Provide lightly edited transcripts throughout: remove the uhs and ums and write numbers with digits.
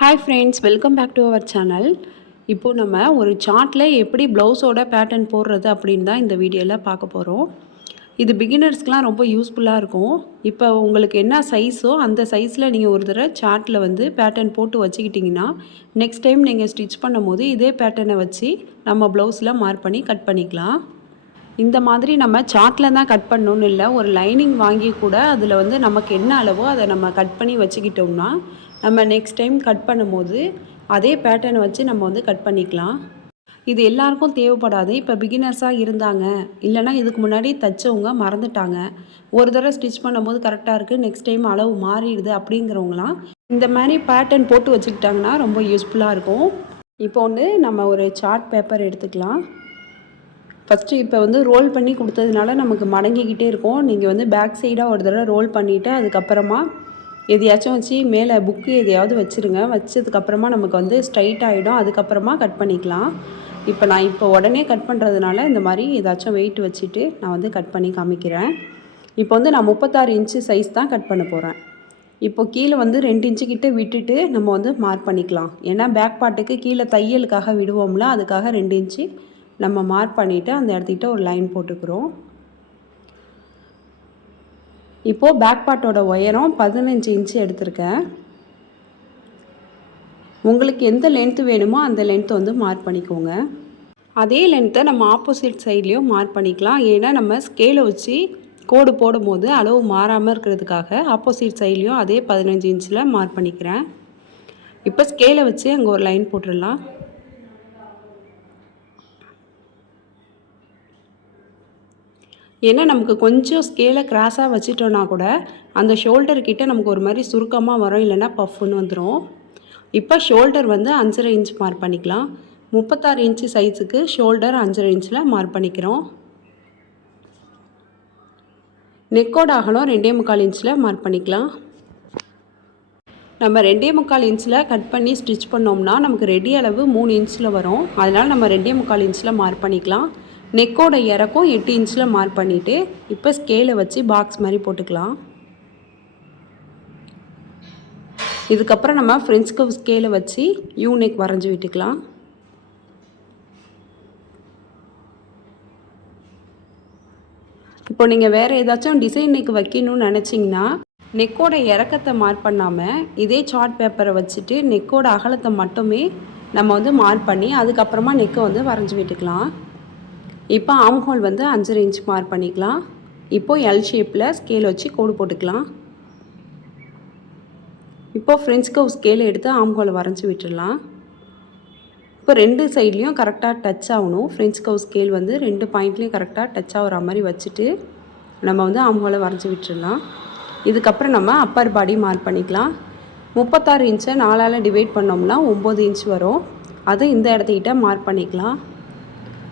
Hi friends, welcome back to our channel. இப்போது நம்ம ஒரு சார்ட்டில் எப்படி ப்ளவுஸோட பேட்டர்ன் போடுறது அப்படின்னு தான் இந்த வீடியோவில் பார்க்க போகிறோம். இது பிகினர்ஸ்க்கெலாம் ரொம்ப யூஸ்ஃபுல்லாக இருக்கும். இப்போ உங்களுக்கு என்ன சைஸோ அந்த சைஸில் நீங்கள் ஒரு தடவை சார்ட்டில் வந்து பேட்டர்ன் போட்டு வச்சுக்கிட்டிங்கன்னா நெக்ஸ்ட் டைம் நீங்கள் ஸ்டிச் பண்ணும்போது இதே பேட்டர்னை வச்சு நம்ம ப்ளவுஸில் மார்க் பண்ணி கட் பண்ணிக்கலாம். இந்த மாதிரி நம்ம சார்ட்டில் தான் கட் பண்ணணுன்னு இல்லை, ஒரு லைனிங் வாங்கி கூட அதில் வந்து நமக்கு என்ன அளவோ அதை நம்ம கட் பண்ணி வச்சுக்கிட்டோம்னா நம்ம நெக்ஸ்ட் டைம் கட் பண்ணும்போது அதே பேட்டர்னை வச்சு நம்ம வந்து கட் பண்ணிக்கலாம். இது எல்லாருக்கும் தேவைப்படாது. இப்போ பிகினர்ஸாக இருந்தாங்க, இல்லைனா இதுக்கு முன்னாடி தைச்சவங்க மறந்துட்டாங்க, ஒரு தடவை ஸ்டிச் பண்ணும்போது கரெக்டாக இருக்குது, நெக்ஸ்ட் டைம் அளவு மாறிடுது அப்படிங்கிறவங்களாம் இந்த மாதிரி பேட்டர்ன் போட்டு வச்சுக்கிட்டாங்கன்னா ரொம்ப யூஸ்ஃபுல்லாக இருக்கும். இப்போ வந்து நம்ம ஒரு சார்ட் பேப்பர் எடுத்துக்கலாம். ஃபஸ்ட்டு இப்போ வந்து ரோல் பண்ணி கொடுத்ததுனால நமக்கு மடங்கிக்கிட்டே இருக்கும். நீங்கள் வந்து பேக் சைடாக ஒரு தடவை ரோல் பண்ணிவிட்டு அதுக்கப்புறமா எதையாச்சும் வச்சு மேலே புக்கு எதையாவது வச்சுருங்க. வச்சதுக்கப்புறமா நமக்கு வந்து ஸ்ட்ரைட் ஆகிடும். அதுக்கப்புறமா கட் பண்ணிக்கலாம். இப்போ உடனே கட் பண்ணுறதுனால இந்த மாதிரி ஏதாச்சும் வெயிட் வச்சுட்டு நான் வந்து கட் பண்ணி காமிக்கிறேன். இப்போ வந்து நான் 36 இன்ச்சு சைஸ் தான் கட் பண்ண போகிறேன். இப்போ கீழே வந்து 2 இன்ச்சு கிட்ட விட்டுட்டு நம்ம வந்து மார்க் பண்ணிக்கலாம். ஏன்னா பேக் பார்ட்டுக்கு கீழே தையலுக்காக விடுவோம்ல, அதுக்காக 2 இன்ச்சு நம்ம மார்க் பண்ணிவிட்டு அந்த இடத்துக்கிட்ட ஒரு லைன் போட்டுக்கிறோம். இப்போது பேக் பார்ட்டோட உயரம் 15 இன்ச்சு எடுத்திருக்கேன். உங்களுக்கு எந்த லென்த்து வேணுமோ அந்த லென்த்தை வந்து மார்க் பண்ணிக்கோங்க. அதே லென்த்தை நம்ம ஆப்போசிட் சைட்லேயும் மார்க் பண்ணிக்கலாம். ஏன்னா நம்ம ஸ்கேலை வச்சு கோடு போடும்போது அளவு மாறாமல் இருக்கிறதுக்காக ஆப்போசிட் சைட்லேயும் அதே 15 இன்ச்சில் மார்க் பண்ணிக்கிறேன். இப்போ ஸ்கேலை வச்சு அங்கே ஒரு லைன் போட்டுடலாம். ஏன்னா நமக்கு கொஞ்சம் ஸ்கேலை கிராஸாக வச்சிட்டோன்னா கூட அந்த ஷோல்டர்கிட்ட நமக்கு ஒரு மாதிரி சுருக்கமாக வரும், இல்லைன்னா பஃப்னு வந்துடும். இப்போ ஷோல்டர் வந்து 5.5 இன்ச் மார்க் பண்ணிக்கலாம். 36 இன்ச்சு சைஸுக்கு ஷோல்டர் 5.5 இன்ச்சில் மார்க் பண்ணிக்கிறோம். நெக்கோட அகலம் 2.25 இன்ச்சில் மார்க் பண்ணிக்கலாம். நம்ம 2.25 இன்ச்சில் கட் பண்ணி ஸ்டிச் பண்ணோம்னா நமக்கு ரெடி அளவு 3 இன்ச்சில் வரும். அதனால் நம்ம 2.25 இன்ச்சில் மார்க் பண்ணிக்கலாம். நெக்கோட இறக்கம் 8 இன்ச்சில் மார்க் பண்ணிவிட்டு இப்போ ஸ்கேலை வச்சு பாக்ஸ் மாதிரி போட்டுக்கலாம். இதுக்கப்புறம் நம்ம ஃப்ரெஞ்ச் கர்வ் ஸ்கேலை வச்சு யூ நெக் வரைஞ்சி விட்டுக்கலாம். இப்போ நீங்கள் வேறு ஏதாச்சும் டிசைன் நெக் வைக்கணும்னு நினச்சிங்கன்னா நெக்கோட இறக்கத்தை மார்க் பண்ணாமல் இதே சார்ட் பேப்பரை வச்சுட்டு நெக்கோட அகலத்தை மட்டுமே நம்ம வந்து மார்க் பண்ணி அதுக்கப்புறமா நெக்கை வந்து வரைஞ்சி விட்டுக்கலாம். இப்போ ஆம் ஹோல் வந்து 5.5 இன்ச் மார்க் பண்ணிக்கலாம். இப்போது எல் ஷேப்பில் ஸ்கேல் வச்சு கோடு போட்டுக்கலாம். இப்போது ஃப்ரெஞ்ச் கர்வ் ஸ்கேலை எடுத்து ஆம் ஹோலை வரைஞ்சி விட்டுடலாம். இப்போ 2 சைட்லேயும் கரெக்டாக டச் ஆகணும். ஃப்ரெஞ்ச் கர்வ் ஸ்கேல் வந்து 2 பாயிண்ட்லேயும் கரெக்டாக டச் ஆகிற மாதிரி வச்சுட்டு நம்ம வந்து ஆம் ஹோலை வரைஞ்சி விட்டுடலாம். இதுக்கப்புறம் நம்ம அப்பர் பாடி மார்க் பண்ணிக்கலாம். 36 இன்ச்சை 4ஆல் டிவைட் பண்ணோம்னா 9 இன்ச் வரும். அதை இந்த இடத்துக்கிட்ட மார்க் பண்ணிக்கலாம்.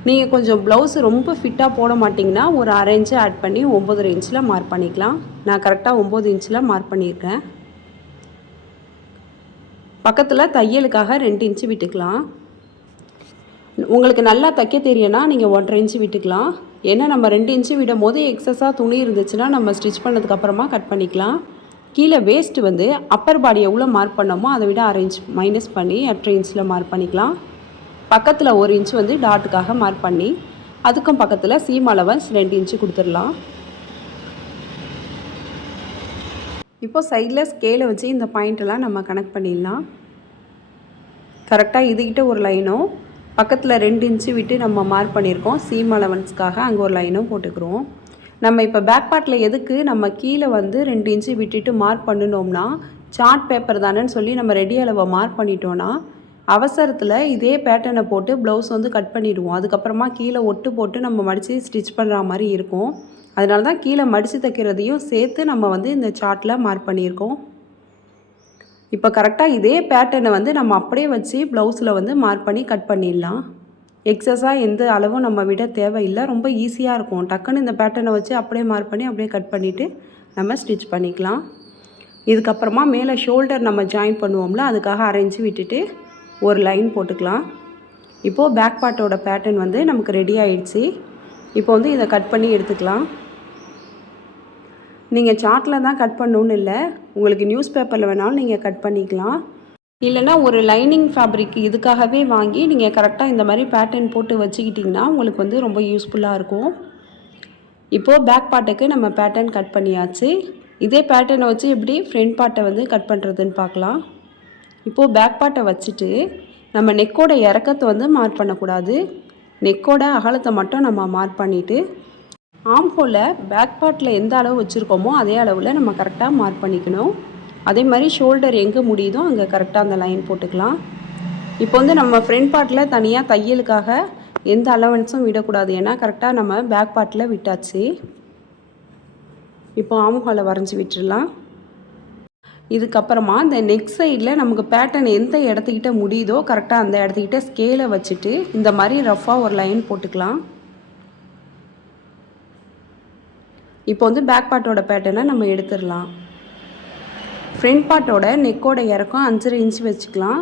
நீங்கள் கொஞ்சம் ப்ளவுஸ் ரொம்ப ஃபிட்டாக போட மாட்டிங்கன்னா ஒரு 1/2 இன்ச்சு ஆட் பண்ணி 9.5 இன்ச்சில் மார்க் பண்ணிக்கலாம். நான் கரெக்டாக 9 இன்ச்சில் மார்க் பண்ணியிருக்கேன். பக்கத்தில் தையலுக்காக 2 இன்ச்சு விட்டுக்கலாம். உங்களுக்கு நல்லா தைக்க தெரியும்னா நீங்கள் 1.5 இன்ச்சு விட்டுக்கலாம். ஏன்னா நம்ம 2 இன்ச்சு விடும் போது எக்ஸஸாக துணி இருந்துச்சுன்னா நம்ம ஸ்டிச் பண்ணதுக்கப்புறமா கட் பண்ணிக்கலாம். கீழே வேஸ்ட் வந்து அப்பர் பாடி எவ்வளோ மார்க் பண்ணோமோ அதை விட 1/2 இன்ச் மைனஸ் பண்ணி 8.5 இன்ச்சில் மார்க் பண்ணிக்கலாம். பக்கத்தில் 1 இன்ச் வந்து டாட்டுக்காக மார்க் பண்ணி அதுக்கும் பக்கத்தில் சீம் அலவன்ஸ் 2 இன்ச்சு கொடுத்துடலாம். இப்போ சைடில் ஸ்கேலை வச்சு இந்த பாயிண்டெல்லாம் நம்ம கனெக்ட் பண்ணிடலாம். கரெக்டாக இதுகிட்ட ஒரு லைனும் பக்கத்தில் 2 இன்ச்சு விட்டு நம்ம மார்க் பண்ணியிருக்கோம். சீம் அலவன்ஸ்க்காக அங்கே ஒரு லைனும் போட்டுக்கிறோம். நம்ம இப்போ பேக் பார்ட்டில் எதுக்கு நம்ம கீழே வந்து 2 இன்ச்சு விட்டுட்டு மார்க் பண்ணினோம்னா சார்ட் பேப்பர் தானேன்னு சொல்லி நம்ம ரெடி அளவை மார்க் பண்ணிட்டோன்னா அவசரத்தில் இதே பேட்டர்னை போட்டு ப்ளவுஸ் வந்து கட் பண்ணிடுவோம். அதுக்கப்புறமா கீழே ஒட்டு போட்டு நம்ம மடித்து ஸ்டிச் பண்ணுற மாதிரி இருக்கும். அதனால தான் கீழே மடித்து தைக்கிறதையும் சேர்த்து நம்ம வந்து இந்த சார்ட்டில் மார்க் பண்ணியிருக்கோம். இப்போ கரெக்டாக இதே பேட்டர்னை வந்து நம்ம அப்படியே வச்சு ப்ளவுஸில் வந்து மார்க் பண்ணி கட் பண்ணிடலாம். எக்ஸஸாக எந்த அளவும் நம்ம விட தேவையில்லை. ரொம்ப ஈஸியாக இருக்கும். டக்குன்னு இந்த பேட்டர்னை வச்சு அப்படியே மார்க் பண்ணி அப்படியே கட் பண்ணிவிட்டு நம்ம ஸ்டிச் பண்ணிக்கலாம். இதுக்கப்புறமா மேலே ஷோல்டர் நம்ம ஜாயின் பண்ணுவோம்ல, அதுக்காக 1/2 இன்ச்சு விட்டுட்டு ஒரு லைன் போட்டுக்கலாம். இப்போது பேக் பார்ட்டோட பேட்டர்ன் வந்து நமக்கு ரெடி ஆகிடுச்சு. இப்போ வந்து இதை கட் பண்ணி எடுத்துக்கலாம். நீங்கள் சார்ட்டில் தான் கட் பண்ணணுன்னு இல்லை, உங்களுக்கு நியூஸ் பேப்பரில் வேணாலும் நீங்கள் கட் பண்ணிக்கலாம். இல்லைனா ஒரு லைனிங் ஃபேப்ரிக் இதுக்காகவே வாங்கி நீங்கள் கரெக்டாக இந்த மாதிரி பேட்டர்ன் போட்டு வச்சுக்கிட்டிங்கன்னா உங்களுக்கு வந்து ரொம்ப யூஸ்ஃபுல்லாக இருக்கும். இப்போது பேக் பார்ட்டுக்கு நம்ம பேட்டர்ன் கட் பண்ணியாச்சு. இதே பேட்டர்னை வச்சு எப்படி ஃப்ரண்ட் பார்ட்டை வந்து கட் பண்ணுறதுன்னு பார்க்கலாம். இப்போது பேக் பார்ட்டை வச்சுட்டு நம்ம நெக்கோட இறக்கத்தை வந்து மார்க் பண்ணக்கூடாது. நெக்கோட அகலத்தை மட்டும் நம்ம மார்க் பண்ணிவிட்டு ஆம் ஹோலில் பேக் பார்ட்டில் எந்த அளவு வச்சுருக்கோமோ அதே அளவில் நம்ம கரெக்டாக மார்க் பண்ணிக்கணும். அதே மாதிரி ஷோல்டர் எங்கே முடியுதோ அங்கே கரெக்டாக அந்த லைன் போட்டுக்கலாம். இப்போ வந்து நம்ம ஃப்ரண்ட் பார்ட்டில் தனியாக தையலுக்காக எந்த அலவன்ஸும் விடக்கூடாது. ஏன்னா கரெக்டாக நம்ம பேக் பார்ட்டில் விட்டாச்சு. இப்போ ஆம் ஹோலை வரைஞ்சி விட்டுடலாம். இதுக்கப்புறமா இந்த நெக் சைடில் நமக்கு பேட்டர்ன் எந்த இடத்துக்கிட்ட முடியுதோ கரெக்டாக அந்த இடத்துக்கிட்ட ஸ்கேலை வச்சுட்டு இந்த மாதிரி ரஃப்பாக ஒரு லைன் போட்டுக்கலாம். இப்போ வந்து பேக் பார்ட்டோட பேட்டர்னை நம்ம எடுத்துடலாம். ஃப்ரண்ட் பார்ட்டோட நெக்கோட இறக்கம் 5.5 இன்ச் வச்சுக்கலாம்.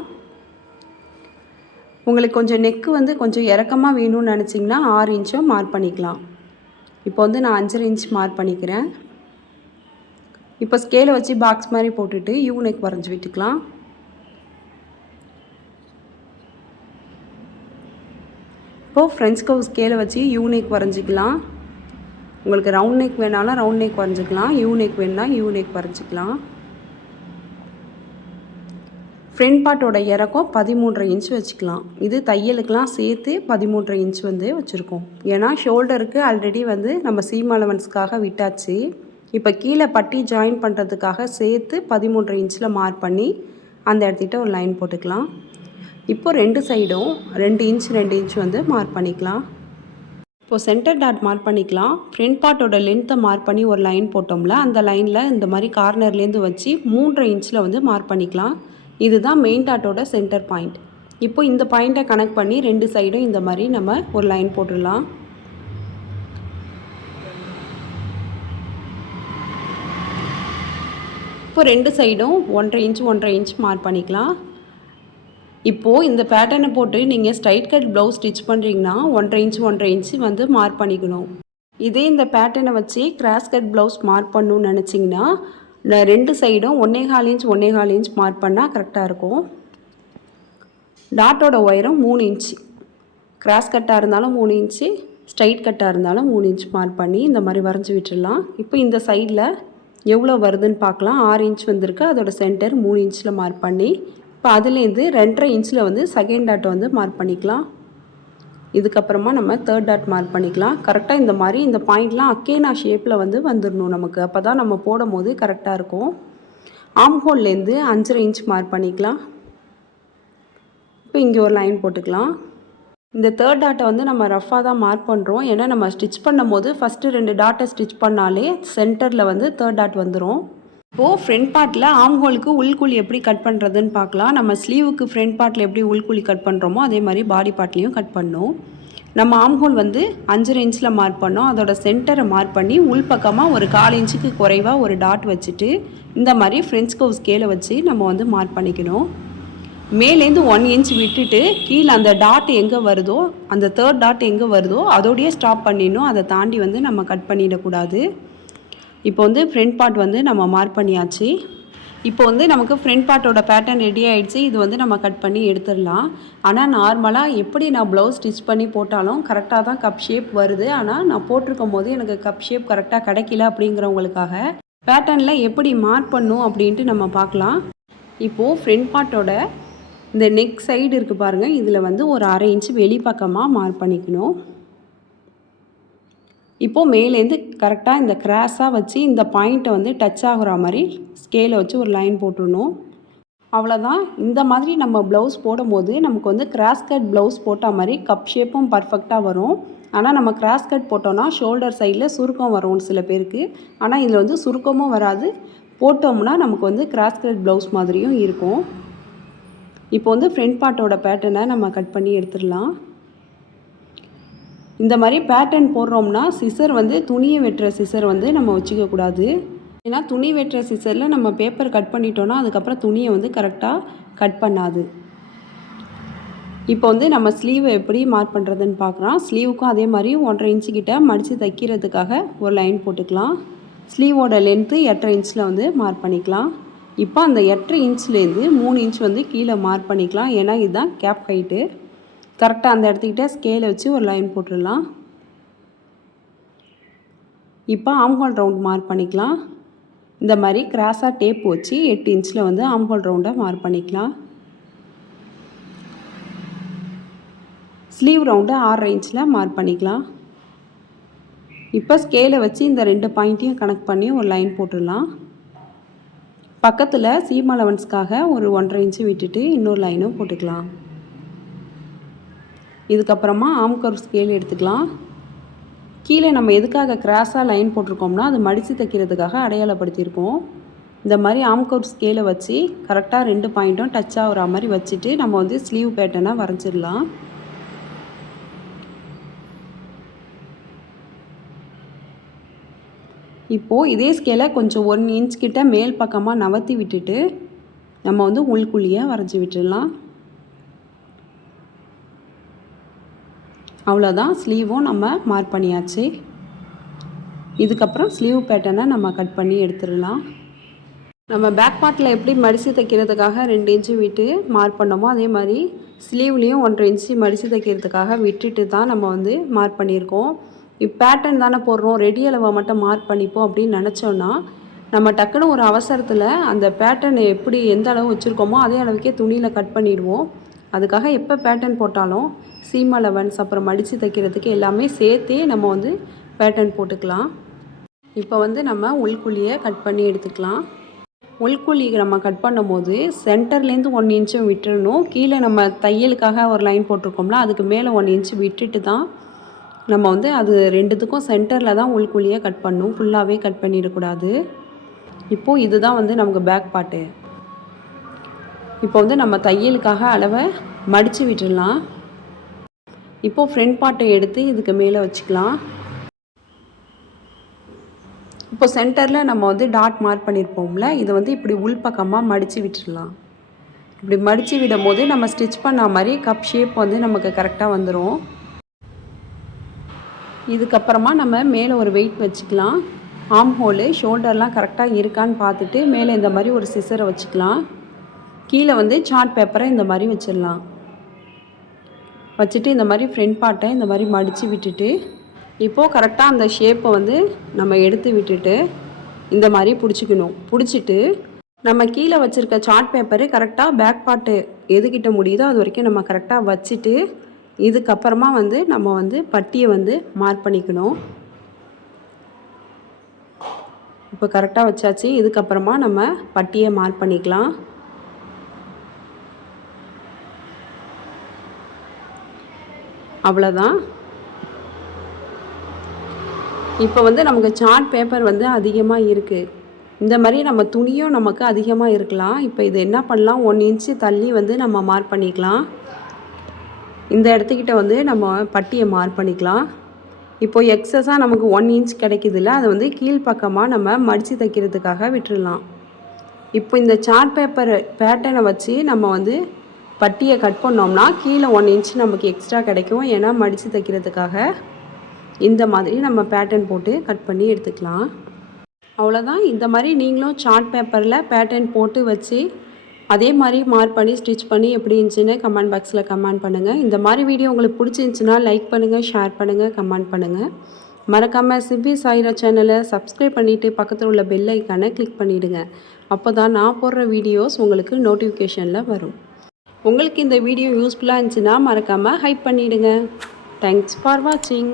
உங்களுக்கு கொஞ்சம் நெக்கு வந்து கொஞ்சம் இறக்கமாக வேணும்னு நினச்சிங்கன்னா 6 இன்ச்சும் மார்க் பண்ணிக்கலாம். இப்போ வந்து நான் 5.5 இன்ச் மார்க் பண்ணிக்கிறேன். இப்போ ஸ்கேலை வச்சு பாக்ஸ் மாதிரி போட்டுட்டு யூ நெக் வரைஞ்சி விட்டுக்கலாம். இப்போது ஃப்ரெஞ்ச் கர்வ் ஸ்கேலை வச்சு யூ நெக் வரைஞ்சிக்கலாம். உங்களுக்கு ரவுண்ட் நெக் வேணாலும் ரவுண்ட் நெக் வரைஞ்சிக்கலாம். யூ நெக் வேணுன்னா யூ நெக் வரைஞ்சிக்கலாம். ஃப்ரண்ட் பார்ட்டோட இறக்கம் 13.5 இன்ச் வச்சுக்கலாம். இது தையலுக்கெலாம் சேர்த்து 13.5 இன்ச் வந்து வச்சுருக்கோம். ஏன்னா ஷோல்டருக்கு ஆல்ரெடி வந்து நம்ம சீம் அலவன்ஸ்க்காக விட்டாச்சு. இப்போ கீழே பட்டி ஜாயின் பண்ணுறதுக்காக சேர்த்து 13.5 இன்ச்சில் மார்க் பண்ணி அந்த இடத்துக்கிட்ட ஒரு லைன் போட்டுக்கலாம். இப்போது 2 சைடும் 2 இன்ச் 2 இன்ச் வந்து மார்க் பண்ணிக்கலாம். இப்போது சென்டர் டாட் மார்க் பண்ணிக்கலாம். ஃப்ரண்ட் பார்ட்டோட லென்த்தை மார்க் பண்ணி ஒரு லைன் போட்டோம்ல, அந்த லைனில் இந்த மாதிரி கார்னர்லேருந்து வச்சு 3.5 இன்ச்சில் வந்து மார்க் பண்ணிக்கலாம். இதுதான் மெயின் டாட்டோட சென்டர் பாயிண்ட். இப்போ இந்த பாயிண்ட்டை கனெக்ட் பண்ணி 2 சைடும் இந்த மாதிரி நம்ம ஒரு லைன் போட்டுடலாம். இப்போ 2 சைடும் 1.5 இன்ச் மார்க் பண்ணிக்கலாம். இப்போது இந்த பேட்டர்னை போட்டு நீங்கள் ஸ்ட்ரைட் கட் ப்ளவுஸ் ஸ்டிச் பண்ணுறீங்கன்னா 1.5 இன்ச் வந்து மார்க் பண்ணிக்கணும். இதே இந்த பேட்டர்னை வச்சு கிராஸ் கட் ப்ளவுஸ் மார்க் பண்ணணும்னு நினச்சிங்கன்னா 2 சைடும் 1.25 இன்ச் மார்க் பண்ணால் கரெக்டாக இருக்கும். டாட்டோட உயரம் 3 இன்ச். கிராஸ் கட்டாக இருந்தாலும் 3 இன்ச்சு, ஸ்ட்ரைட் கட்டாக இருந்தாலும் 3 இன்ச் மார்க் பண்ணி இந்த மாதிரி வரைஞ்சி விட்டுடலாம். இப்போ இந்த சைடில் எவ்வளோ வருதுன்னு பார்க்கலாம். 6 இன்ச் வந்திருக்கு. அதோட சென்டர் 3 இன்ச்சில் மார்க் பண்ணி இப்போ அதுலேருந்து 2.5 இன்ச்சில் வந்து செகண்ட் டாட்டை வந்து மார்க் பண்ணிக்கலாம். இதுக்கப்புறமா நம்ம தேர்ட் டாட் மார்க் பண்ணிக்கலாம். கரெக்டாக இந்த மாதிரி இந்த பாயிண்ட்லாம் அக்கேனா ஷேப்பில் வந்து வந்துடணும் நமக்கு. அப்போ தான் நம்ம போடும் போது கரெக்டாக இருக்கும். ஆம் ஹோல்லேருந்து 5.5 இன்ச் மார்க் பண்ணிக்கலாம். இப்போ இங்கே ஒரு லைன் போட்டுக்கலாம். இந்த தேர்ட் டாட்டை வந்து நம்ம ரஃப்பாக தான் மார்க் பண்ணுறோம். ஏன்னா நம்ம ஸ்டிச் பண்ணும் போது ஃபஸ்ட்டு 2 டாட்டை ஸ்டிச் பண்ணாலே சென்டரில் வந்து தேர்ட் டாட் வந்துடும். இப்போது ஃப்ரண்ட் பார்ட்டில் ஆம் ஹோலுக்கு உள்குழி எப்படி கட் பண்ணுறதுன்னு பார்க்கலாம். நம்ம ஸ்லீவுக்கு ஃப்ரண்ட் பார்ட்டில் எப்படி உள்குழி கட் பண்ணுறோமோ அதே மாதிரி பாடி பார்ட்லேயும் கட் பண்ணோம். நம்ம ஆம் ஹோல் வந்து 5.5 இன்ச்சில் மார்க் பண்ணோம். அதோட சென்டரை மார்க் பண்ணி உள் பக்கமாக ஒரு 1/4 இன்ச்சுக்கு குறைவாக ஒரு டாட் வச்சுட்டு இந்த மாதிரி ஃப்ரெஞ்ச் கர்வ் ஸ்கேலை வச்சு நம்ம வந்து மார்க் பண்ணிக்கணும். மேலேருந்து 1 இன்ச் விட்டுட்டு கீழே அந்த டாட் எங்கே வருதோ, அந்த தேர்ட் டாட் எங்கே வருதோ அதோடையே ஸ்டாப் பண்ணிடணும். அதை தாண்டி வந்து நம்ம கட் பண்ணிடக்கூடாது. இப்போ வந்து ஃப்ரண்ட் பார்ட் வந்து நம்ம மார்க் பண்ணியாச்சு. இப்போ வந்து நமக்கு ஃப்ரண்ட் பார்ட்டோட பேட்டர்ன் ரெடி ஆகிடுச்சு. இது வந்து நம்ம கட் பண்ணி எடுத்துடலாம். ஆனால் நார்மலாக எப்படி நான் ப்ளவுஸ் ஸ்டிச் பண்ணி போட்டாலும் கரெக்டாக தான் கப் ஷேப் வருது. ஆனால் நான் போட்டிருக்கும் போது எனக்கு கப் ஷேப் கரெக்டாக கிடைக்கல அப்படிங்கிறவங்களுக்காக பேட்டர்னில் எப்படி மார்க் பண்ணும் அப்படின்ட்டு நம்ம பார்க்கலாம். இப்போது ஃப்ரண்ட் பார்ட்டோட இந்த நெக் சைடு இருக்குது பாருங்கள், இதில் வந்து ஒரு 1/2 இன்ச்சு வெளிப்பக்கமாக மார்க் பண்ணிக்கணும். இப்போது மேலேருந்து கரெக்டாக இந்த கிராஸாக வச்சு இந்த பாயிண்ட்டை வந்து டச் ஆகுற மாதிரி ஸ்கேலை வச்சு ஒரு லைன் போட்டுடணும். அவ்வளோதான். இந்த மாதிரி நம்ம ப்ளவுஸ் போடும்போது நமக்கு வந்து கிராஸ் கட் ப்ளவுஸ் போட்ட மாதிரி கப் ஷேப்பும் பர்ஃபெக்டாக வரும். ஆனால் நம்ம கிராஸ் கட் போட்டோன்னா ஷோல்டர் சைடில் சுருக்கம் வரும் சில பேருக்கு. ஆனால் இதில் வந்து சுருக்கமும் வராது. போட்டோம்னா நமக்கு வந்து கிராஸ் கட் ப்ளவுஸ் மாதிரியும் இருக்கும். இப்போ வந்து ஃப்ரண்ட் பார்ட்டோட பேட்டர்னை நம்ம கட் பண்ணி எடுத்துடலாம். இந்த மாதிரி பேட்டர்ன் போடுறோம்னா சிசர் வந்து துணியை வெட்டுற சிசர் வந்து நம்ம வச்சுக்கக்கூடாது. ஏன்னா துணி வெட்டுற சிசரில் நம்ம பேப்பர் கட் பண்ணிட்டோன்னா அதுக்கப்புறம் துணியை வந்து கரெக்டாக கட் பண்ணாது. இப்போ வந்து நம்ம ஸ்லீவை எப்படி மார்க் பண்ணுறதுன்னு பார்க்குறோம். ஸ்லீவுக்கும் அதே மாதிரி 1.5 இன்ச்சு கிட்ட மடித்து தைக்கிறதுக்காக ஒரு லைன் போட்டுக்கலாம். ஸ்லீவோட லென்த்து 8.5 இன்ச்சில் வந்து மார்க் பண்ணிக்கலாம். இப்போ அந்த 8.5 இன்ச்லேருந்து 3 இன்ச் வந்து கீழே மார்க் பண்ணிக்கலாம். ஏன்னா இதுதான் கேப் ஹைட்டு. கரெக்டாக அந்த இடத்துக்கிட்ட ஸ்கேலை வச்சு ஒரு லைன் போட்டுடலாம். இப்போ ஆம்ஹோல் ரவுண்ட் மார்க் பண்ணிக்கலாம். இந்த மாதிரி கிராஸாக டேப் வச்சு 8 இன்ச்சில் வந்து ஆம்ஹோல் ரவுண்டை மார்க் பண்ணிக்கலாம். ஸ்லீவ் ரவுண்டை 6.5 இன்ச்சில் மார்க் பண்ணிக்கலாம். இப்போ ஸ்கேலை வச்சு இந்த 2 பாயிண்ட்டையும் கனெக்ட் பண்ணி ஒரு லைன் போட்டுடலாம். பக்கத்தில் சீம் அலவன்ஸ்க்காக ஒரு 1.5 இன்ச்சு விட்டுட்டு இன்னொரு லைனும் போட்டுக்கலாம். இதுக்கப்புறமா ஆம் கர்வ் ஸ்கேல் எடுத்துக்கலாம். கீழே நம்ம எதுக்காக கிராஸாக லைன் போட்டிருக்கோம்னா அது மடித்து தைக்கிறதுக்காக அடையாளப்படுத்தியிருக்கோம். இந்த மாதிரி ஆம் கர்வ் ஸ்கேலை வச்சு கரெக்டாக 2 பாயிண்ட்டும் டச் ஆகிற மாதிரி வச்சுட்டு நம்ம வந்து ஸ்லீவ் பேட்டர்னை வரைஞ்சிடலாம். இப்போது இதே ஸ்கேலை கொஞ்சம் 1 இன்ச் கிட்ட மேல் பக்கமாக நகர்த்தி விட்டுட்டு நம்ம வந்து உள்குழியை வரைஞ்சி விட்டுடலாம். அவ்வளோதான், ஸ்லீவும் நம்ம மார்க் பண்ணியாச்சு. இதுக்கப்புறம் ஸ்லீவ் பேட்டர்னை நம்ம கட் பண்ணி எடுத்துடலாம். நம்ம பேக் பார்ட்டில் எப்படி மடித்து தைக்கிறதுக்காக 2 இன்ச்சு விட்டு மார்க் பண்ணோமோ அதே மாதிரி ஸ்லீவ்லேயும் 1.5 இன்ச்சு மடித்து தைக்கிறதுக்காக விட்டுட்டு தான் நம்ம வந்து மார்க் பண்ணியிருக்கோம். இப்போ பேட்டர்ன் தானே போடுறோம், ரெடி அளவை மட்டும் மார்க் பண்ணிப்போம் அப்படின்னு நினச்சோன்னா நம்ம டக்குன்னு ஒரு அவசரத்தில் அந்த பேட்டர்ன் எப்படி எந்த அளவு வச்சுருக்கோமோ அதே அளவுக்கே துணியில் கட் பண்ணிடுவோம். அதுக்காக எப்போ பேட்டர்ன் போட்டாலும் சீம் அலவன்ஸ் அப்புறம் மடித்து தைக்கிறதுக்கு எல்லாமே சேர்த்தே நம்ம வந்து பேட்டர்ன் போட்டுக்கலாம். இப்போ வந்து நம்ம உள்குழியை கட் பண்ணி எடுத்துக்கலாம். உள்குழி நம்ம கட் பண்ணும் போது சென்டர்லேருந்து 1 இன்ச்சும் விட்டுறணும். கீழே நம்ம தையலுக்காக ஒரு லைன் போட்டிருக்கோம்ல அதுக்கு மேலே 1 இன்ச்சு விட்டுட்டு தான் நம்ம வந்து அது ரெண்டுத்துக்கும் சென்டரில் தான் உள்குழியை கட் பண்ணணும், ஃபுல்லாகவே கட் பண்ணிடக்கூடாது. இப்போது இதுதான் வந்து நமக்கு பேக் பார்ட்டு. இப்போ வந்து நம்ம தையலுக்காக அளவை மடித்து விட்டுடலாம். இப்போது ஃப்ரண்ட் பார்ட்டை எடுத்து இதுக்கு மேலே வச்சுக்கலாம். இப்போ சென்டரில் நம்ம வந்து டாட் மார்க் பண்ணியிருப்போம்ல இதை வந்து இப்படி உள்பக்கமாக மடித்து விட்டுடலாம். இப்படி மடித்து விடும் போது நம்ம ஸ்டிச் பண்ண மாதிரி கப் ஷேப் வந்து நமக்கு கரெக்டாக வந்துடும். இதுக்கப்புறமா நம்ம மேலே ஒரு வெயிட் வச்சுக்கலாம். ஆம் ஹோலு ஷோல்டர்லாம் கரெக்டாக இருக்கான்னு பார்த்துட்டு மேலே இந்த மாதிரி ஒரு சிசரை வச்சுக்கலாம். கீழே வந்து சார்ட் பேப்பரை இந்த மாதிரி வச்சிடலாம். வச்சுட்டு இந்த மாதிரி ஃப்ரண்ட் பார்ட்டை இந்த மாதிரி மடித்து விட்டுட்டு இப்போது கரெக்டாக அந்த ஷேப்பை வந்து நம்ம எடுத்து விட்டுட்டு இந்த மாதிரி பிடிச்சிக்கணும். பிடிச்சிட்டு நம்ம கீழே வச்சுருக்க சார்ட் பேப்பரு கரெக்டாக பேக் பார்ட்டு எதுக்கிட்ட முடியுதோ அது வரைக்கும் நம்ம கரெக்டாக வச்சுட்டு இதுக்கப்புறமா வந்து நம்ம வந்து பட்டியை வந்து மார்க் பண்ணிக்கணும். இப்போ கரெக்டாக வச்சாச்சு. இதுக்கப்புறமா நம்ம பட்டியை மார்க் பண்ணிக்கலாம். அவ்வளோதான். இப்போ வந்து நமக்கு சார்ட் பேப்பர் வந்து அதிகமாக இருக்குது. இந்த மாதிரி நம்ம துணியும் நமக்கு அதிகமாக இருக்கலாம். இப்போ இது என்ன பண்ணலாம், 1 இன்ச்சு தள்ளி வந்து நம்ம மார்க் பண்ணிக்கலாம். இந்த இடத்துக்கிட்ட வந்து நம்ம பட்டியை மார்க் பண்ணிக்கலாம். இப்போது எக்ஸஸாக நமக்கு 1 இன்ச் கிடைக்குதுல்ல அதை வந்து கீழ்ப்பக்கமாக நம்ம மடித்து தைக்கிறதுக்காக விட்டுடலாம். இப்போ இந்த சார்ட் பேப்பர் பேட்டர்னை வச்சு நம்ம வந்து பட்டியை கட் பண்ணோம்னா கீழே 1 இன்ச் நமக்கு எக்ஸ்ட்ரா கிடைக்கும். ஏன்னா மடித்து தைக்கிறதுக்காக இந்த மாதிரி நம்ம பேட்டர்ன் போட்டு கட் பண்ணி எடுத்துக்கலாம். அவ்வளோதான். இந்த மாதிரி நீங்களும் சார்ட் பேப்பரில் பேட்டர்ன் போட்டு வச்சு அதே மாதிரி மார்க் பண்ணி ஸ்டிச் பண்ணி எப்படி இருந்துச்சுன்னு கமெண்ட் பாக்ஸில் கமெண்ட் பண்ணுங்கள். இந்த மாதிரி வீடியோ உங்களுக்கு பிடிச்சிருந்துச்சுன்னா லைக் பண்ணுங்கள், ஷேர் பண்ணுங்கள், கமெண்ட் பண்ணுங்கள். மறக்காமல் சிபி சாய்ரா சேனலை சப்ஸ்கிரைப் பண்ணிவிட்டு பக்கத்தில் உள்ள பெல் ஐக்கானை கிளிக் பண்ணிவிடுங்க. அப்போ தான் நான் போடுற வீடியோஸ் உங்களுக்கு நோட்டிஃபிகேஷனில் வரும். உங்களுக்கு இந்த வீடியோ யூஸ்ஃபுல்லாக இருந்துச்சுன்னா மறக்காமல் ஹைப் பண்ணிவிடுங்க. தேங்க்ஸ் ஃபார் வாட்சிங்.